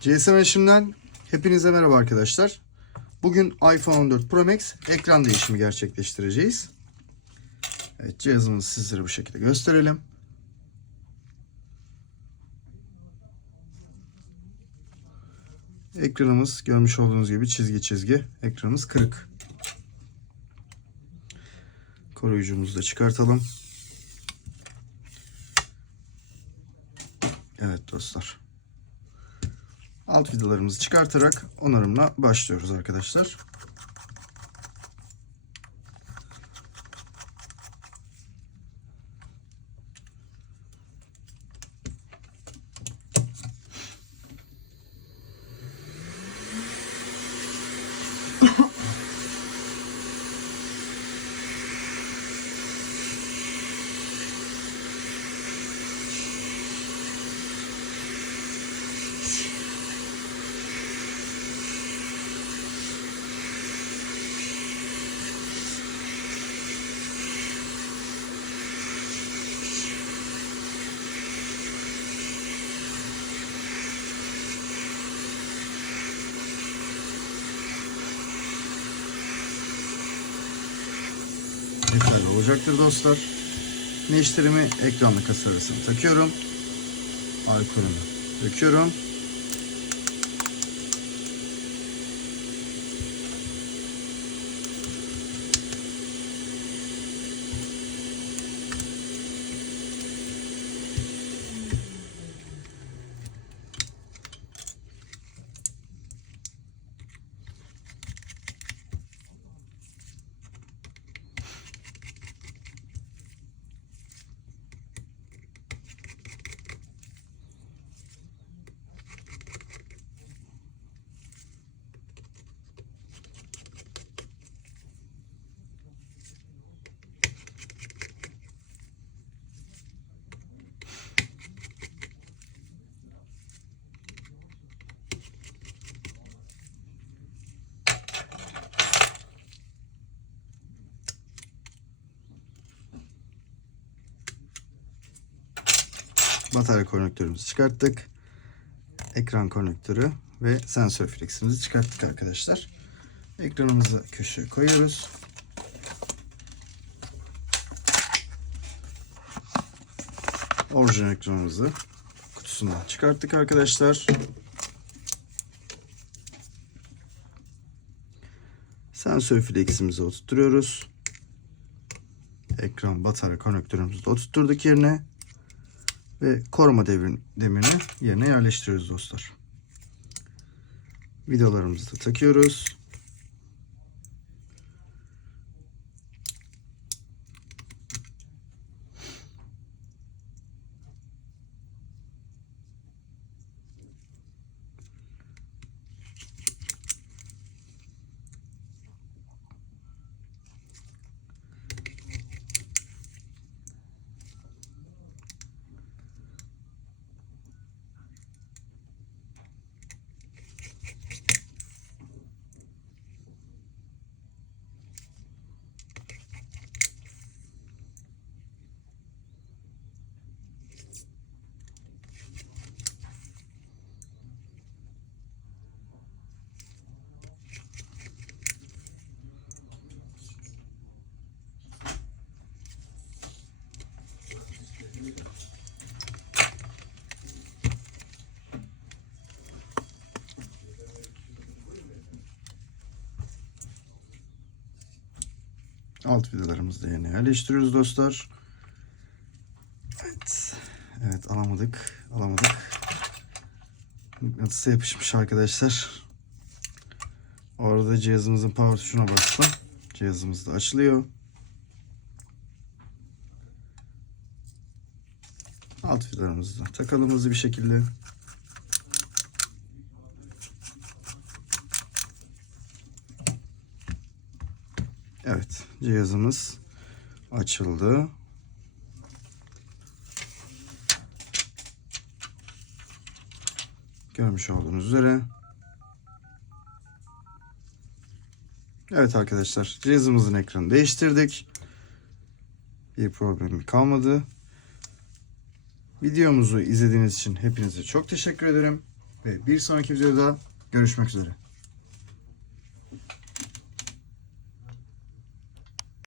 GSM Erişim'den hepinize merhaba arkadaşlar. Bugün iPhone 14 Pro Max ekran değişimi gerçekleştireceğiz. Evet cihazımızı sizlere bu şekilde gösterelim. Ekranımız görmüş olduğunuz gibi çizgi çizgi. Ekranımız kırık. Koruyucumuzu da çıkartalım. Evet dostlar. Alt vidalarımızı çıkartarak onarımla başlıyoruz arkadaşlar. Yeterli olacaktır dostlar. Neşterimi ekranla kasa takıyorum. Alkolümü döküyorum. Batarya konnektörümüzü çıkarttık. Ekran konnektörü ve sensör fleximizi çıkarttık arkadaşlar. Ekranımızı köşeye koyuyoruz. Orijinal ekranımızı kutusundan çıkarttık arkadaşlar. Sensör fleximizi oturtuyoruz. Ekran batarya konnektörümüzü de oturtturduk yerine ve koruma devrin, demirini yerine yerleştiriyoruz dostlar. Vidalarımızı da takıyoruz. Alt vidalarımızı da yerine yerleştiriyoruz dostlar. Evet. Evet alamadık. Alamadık. Mıknatısa yapışmış arkadaşlar. Orada cihazımızın power tuşuna bastım. Cihazımız da açılıyor. Alt vidalarımızı da takalım hızlı bir şekilde. Evet, cihazımız açıldı. Görmüş olduğunuz üzere. Evet arkadaşlar, cihazımızın ekranını değiştirdik. Bir problemi kalmadı. Videomuzu izlediğiniz için hepinize çok teşekkür ederim. Ve bir sonraki videoda görüşmek üzere.